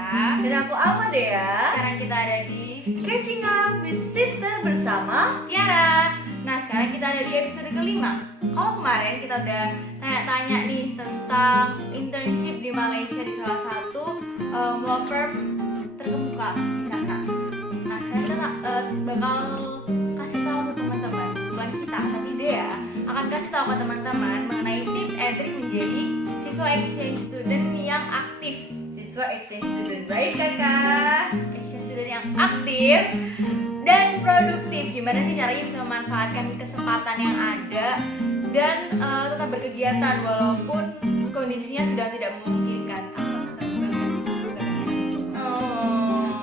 Tiara. Dan aku Amadea. Sekarang kita ada di Catching Up with Sister bersama Tiara. Nah, sekarang kita ada di episode kelima. Kalau kemarin kita udah tanya-tanya nih tentang internship di Malaysia di salah satu law firm terkemuka di sana. Nah, sekarang kita bakal kasih tahu ke teman-teman, bukan kita, tapi Dea akan kasih tahu ke teman-teman mengenai tips and trik menjadi siswa exchange student yang aktif. siswa exchange student. Baik kakak. Exchange student yang aktif dan produktif. Gimana sih caranya bisa memanfaatkan kesempatan yang ada dan tetap berkegiatan walaupun kondisinya sudah tidak memungkinkan.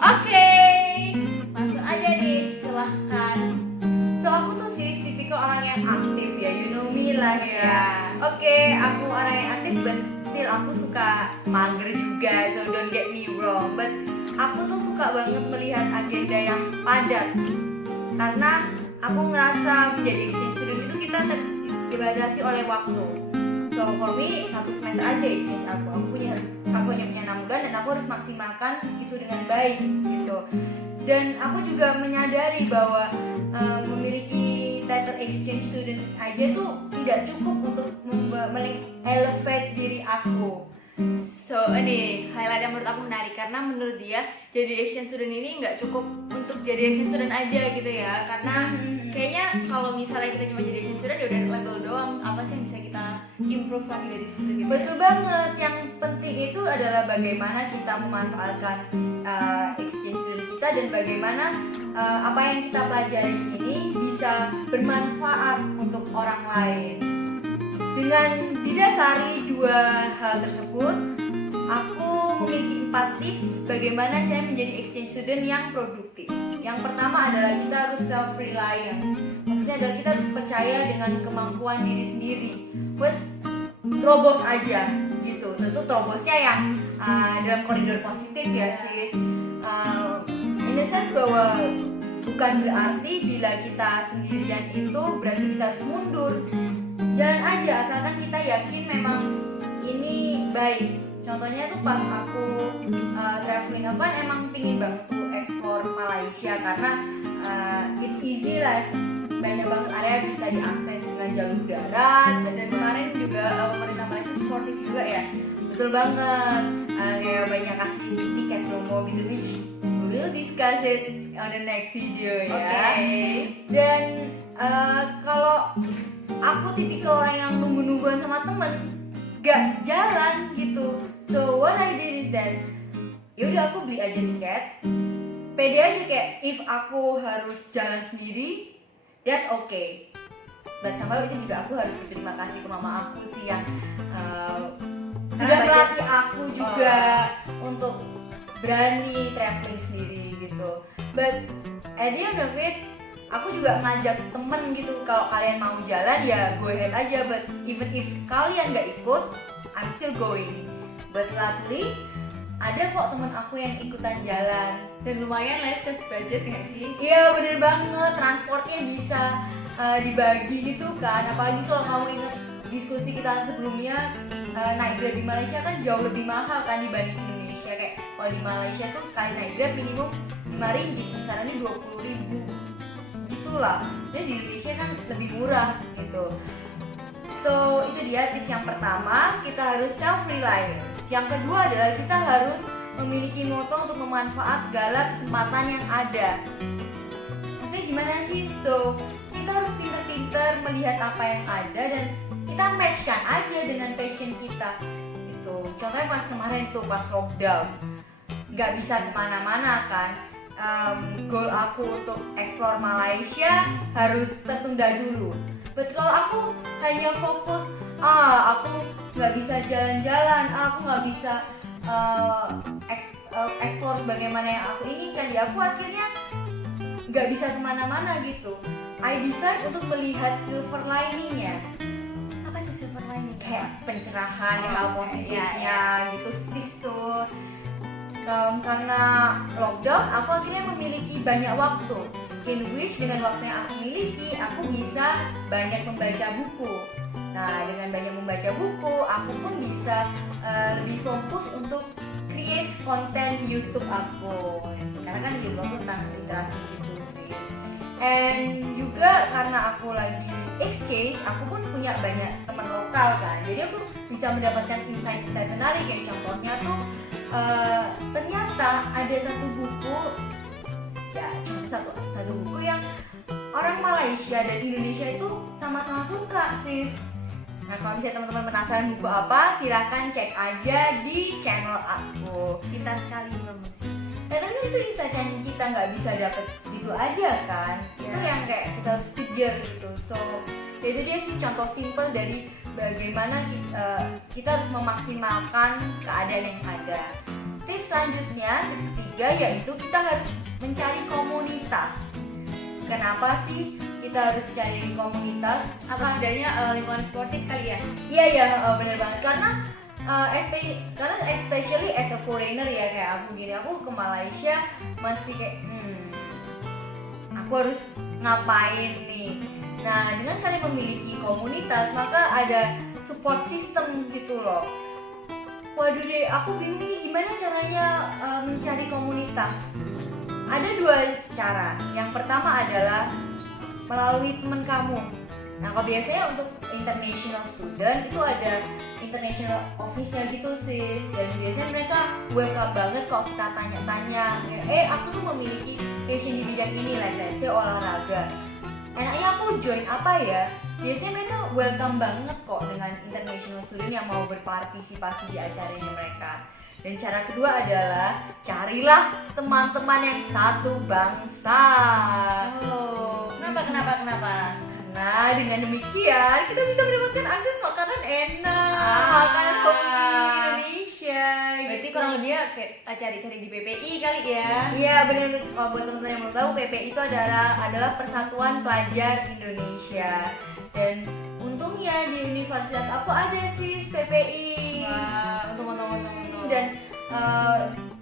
Oke, langsung aja nih, silahkan. So aku tuh sih tipikal orang yang aktif ya, you know me lah ya. Ya. Oke, aku orang yang aktif, but still aku suka mager juga, so don't get me wrong. But aku tuh suka banget melihat agenda yang padat, karena aku ngerasa menjadi exchange student itu kita dibatasi oleh waktu. So for me, 1 semester aja exchange aku hanya punya 6 bulan dan aku harus maksimalkan itu dengan baik gitu. Dan aku juga menyadari bahwa memiliki title exchange student aja tuh tidak cukup untuk elevate diri aku. So ini highlight yang menurut aku menarik karena menurut dia jadi exchange student ini nggak cukup untuk jadi exchange student aja gitu ya, karena kayaknya kalau misalnya kita cuma jadi exchange student ya udah level doang, apa sih yang bisa kita improve lagi dari situ gitu. Betul banget, yang penting itu adalah bagaimana kita memanfaatkan exchange student kita dan bagaimana apa yang kita pelajari ini bisa bermanfaat untuk orang lain. Dengan didasari 2 hal tersebut, aku memiliki 4 tips bagaimana cara menjadi exchange student yang produktif. Yang pertama adalah kita harus self-reliance. Maksudnya adalah kita harus percaya dengan kemampuan diri sendiri. Terus terobos aja gitu. Tentu terobosnya yang dalam koridor positif ya sis. In the sense bahwa bukan berarti bila kita sendirian itu berarti kita harus mundur. Jalan aja asalkan kita yakin memang ini baik. Contohnya tuh pas aku traveling, aku kan emang pingin banget tuh explore Malaysia karena it's easy lah, banyak banget area bisa diakses dengan jalur darat. Dan kemarin juga pemerintah Malaysia sportif juga ya. Betul banget, kayak banyak kasih tiket promo gitu, which we will discuss it on the next video ya. Oke. Dan kalau aku tipikal orang yang nunggu-nungguan sama temen, gak jalan gitu. So what I did is that yaudah aku beli aja tiket, pede aja kayak if aku harus jalan sendiri, that's okay. But sampai itu juga aku harus berterima kasih ke mama aku sih yang sudah melatih aku juga untuk berani traveling sendiri gitu. But at the end of it, aku juga ngajak temen gitu, kalau kalian mau jalan ya go ahead aja, but even if kalian gak ikut, I'm still going. But luckily ada kok temen aku yang ikutan jalan. Dan lumayan lah ya, budget nggak sih? Iya bener banget, transportnya bisa dibagi gitu kan. Apalagi kalau kamu inget diskusi kita sebelumnya, naik Grab di Malaysia kan jauh lebih mahal kan dibanding Indonesia. Kayak kalau di Malaysia tuh sekali naik Grab minimum 5 ringgit, kisarannya 20.000 gitulah. Dan di Indonesia kan lebih murah gitu. So itu dia tips yang pertama, kita harus self-reliance. Yang kedua adalah kita harus memiliki moto untuk memanfaat segala kesempatan yang ada. Maksudnya gimana sih? So kita harus pintar-pintar melihat apa yang ada dan kita matchkan aja dengan passion kita gitu. Contohnya pas kemarin tuh pas lockdown, nggak bisa kemana-mana kan. Goal aku untuk explore Malaysia harus tertunda dulu. But kalau aku hanya fokus, aku nggak bisa jalan-jalan, aku nggak bisa explore sebagaimana yang aku inginkan, ya aku akhirnya nggak bisa kemana-mana gitu. I decide untuk melihat silver liningnya. Apa itu silver lining? Kayak pencerahan, hal positifnya gitu sis tuh. Karena lockdown, aku akhirnya memiliki banyak waktu. In which dengan waktu yang aku miliki, aku bisa banyak membaca buku. Nah, dengan banyak membaca buku, aku pun bisa lebih fokus untuk create konten YouTube aku, karena kan YouTube aku tentang literasi gitu sih. And juga karena aku lagi exchange, aku pun punya banyak teman lokal kan, jadi aku bisa mendapatkan insight-insight menarik. Kayak contohnya tuh ternyata ada satu buku, ya contoh satu buku yang orang Malaysia dan Indonesia itu sama-sama suka sis. Nah kalau misalnya teman-teman penasaran buku apa, silahkan cek aja di channel aku. Pintar sekali promosi. Nah tapi kan itu insight yang kita nggak bisa dapet gitu aja kan, itu yang kayak kita harus kejar gitu. So itu dia sih contoh simple dari bagaimana kita harus memaksimalkan keadaan yang ada. Tips selanjutnya, tips ketiga, yaitu kita harus mencari komunitas. Kenapa sih kita harus cari komunitas? Apa adanya lingkungan sportif kali ya? Iya benar banget, karena especially as a foreigner ya, kayak aku gini, aku ke Malaysia masih kayak aku harus ngapain nih. Nah dengan kalian memiliki komunitas, maka ada support system gitu loh. Waduh deh, aku bingung nih gimana caranya mencari komunitas. Ada dua cara. Yang pertama adalah melalui teman kamu. Nah kalau biasanya untuk international student itu ada international office-nya gitu sis, dan biasanya mereka welcome banget kalau kita tanya-tanya, aku tuh memiliki passion di bidang ini, let's say olahraga, enaknya aku join apa ya. Biasanya mereka welcome banget kok dengan international student yang mau berpartisipasi di acaranya mereka. Dan cara kedua adalah carilah teman-teman yang satu bangsa. Oh, kenapa? Karena dengan demikian kita bisa mendapatkan akses makanan enak, makanan hoki Indonesia. Berarti gitu. kurang lebih kayak cari-cari di PPI kali ya? Iya benar. Kalau buat teman-teman yang belum tahu, PPI itu adalah Persatuan Pelajar Indonesia. Dan untungnya di universitas aku ada sis PPI. Wah, untung. Dan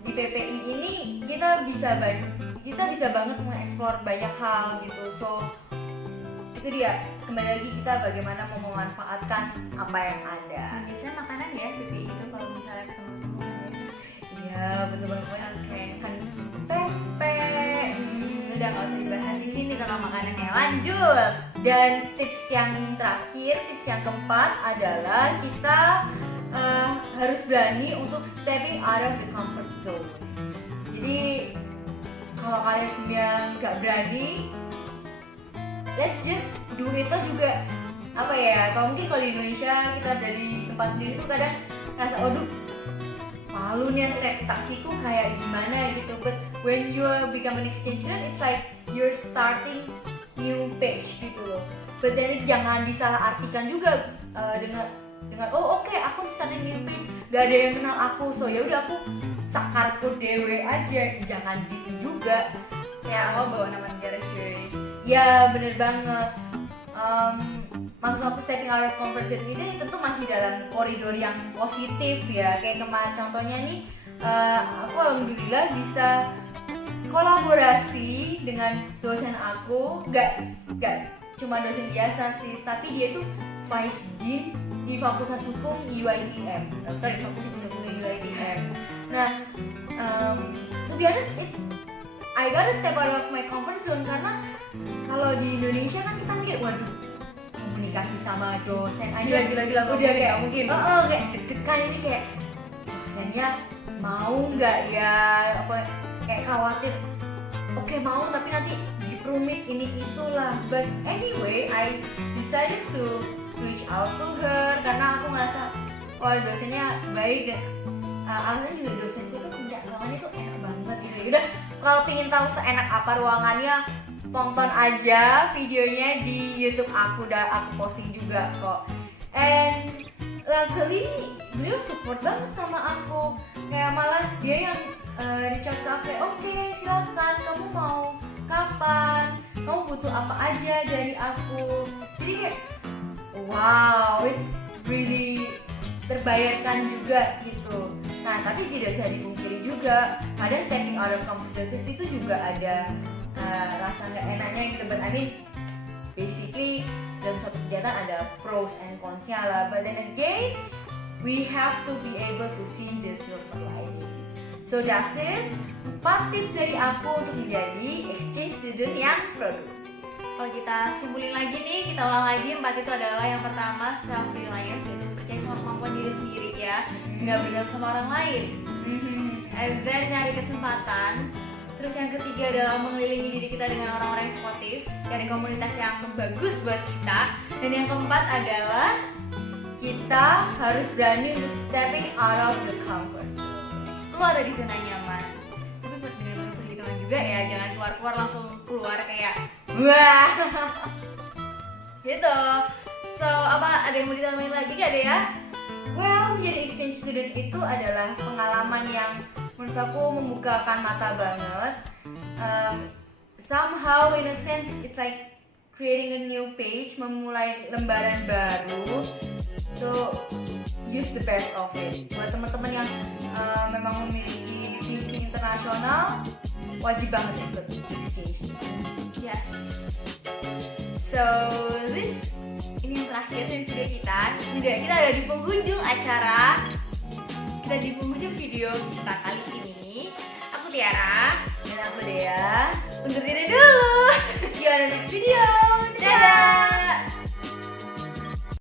di PPI ini kita bisa banget mengeksplor banyak hal gitu. So itu dia, kembali lagi kita bagaimana mau memanfaatkan apa yang ada. Biasanya makanan ya PPI itu kalau misalnya ketemu ya. Iya betul banget. Oke. Kan pempek. Udah nggak usah dibahas di sini tentang makanannya. Lanjut. Dan tips yang terakhir, tips yang keempat adalah kita harus berani untuk stepping out of the comfort zone. Jadi kalau kalian sebenarnya nggak berani, let's just do it juga. Apa ya, kalau mungkin kalau di Indonesia kita dari tempat sendiri tuh kadang ngerasa malu nih reputasiku kayak gimana gitu. But when you become an exchange student, it's like you're starting new page gitu loh. But then jangan disalahartikan juga dengan oke, aku starting new page, gak ada yang kenal aku, so ya udah aku sakarku dewe aja. Jangan gitu juga. Ya, aku bawa nama negara cuy. Ya bener banget. Maksud aku stepping out of comfort zone ini tentu masih dalam koridor yang positif ya. Kayak kemarin contohnya nih, aku alhamdulillah bisa kolaborasi dengan dosen aku. Gak cuma dosen biasa sih, tapi dia tuh Vice Dean di Fakultas Hukum UiTM. Fakultas Hukum UiTM. Nah, to be honest, I gotta step out of my comfort zone, karena kalau di Indonesia kan kita mikir, waduh, komunikasi sama dosen aja Gila, udah kayak mungkin. kayak deg-degan, ini kayak dosennya mau nggak ya, apa kayak khawatir. Oke, mau tapi nanti diperumit ini itulah. But anyway, I decided to reach out to her karena aku ngerasa dosennya baik, dan alasannya juga dosenku tuh punya ruangannya tuh enak banget gitu. Udah, kalau pengen tahu seenak apa ruangannya, tonton aja videonya di YouTube aku, udah aku posting juga kok. And luckily beliau support banget sama aku, kayak malah dia yang reach out ke aku, oke, silakan, kamu mau kapan, kamu butuh apa aja dari aku. Jadi kayak wow, it's really terbayarkan juga gitu. Nah tapi tidak bisa dipungkiri juga, kadang stepping out of comfort zone itu juga ada rasa nggak enaknya gitu. But I mean, basically dalam suatu kegiatan ada pros and cons-nya lah. But then again, we have to be able to see the silver lining. So that's it, 4 tips dari aku untuk menjadi exchange student yang produktif. Kalau kita simpulin lagi nih, kita ulang lagi, 4 itu adalah yang pertama self reliance, yaitu percaya sama kemampuan diri sendiri ya, nggak bergantung sama orang lain. And then nyari kesempatan. Terus yang ketiga adalah mengelilingi diri kita dengan orang-orang yang suportif, cari komunitas yang bagus buat kita. Dan yang keempat adalah Kita harus berani untuk stepping out of the comfort zone. lu ada di zona nyaman. Tapi buat bener-bener perhitungan juga ya, jangan keluar-keluar langsung keluar kayak Wah. gitu. So apa ada yang mau ditambahin lagi gak deh ya? Well, menjadi exchange student itu adalah pengalaman yang menurut aku membukakan mata banget. Somehow, in a sense, it's like creating a new page, memulai lembaran baru. So, use the best of it. Buat teman-teman yang memang memiliki visi internasional, wajib banget ikut exchange. Yes. So ini yang terakhir dari video kita. Video kita ada di penghujung acara. Kita di penghujung video kita kali ini. Aku Tiara. Dan aku Dea.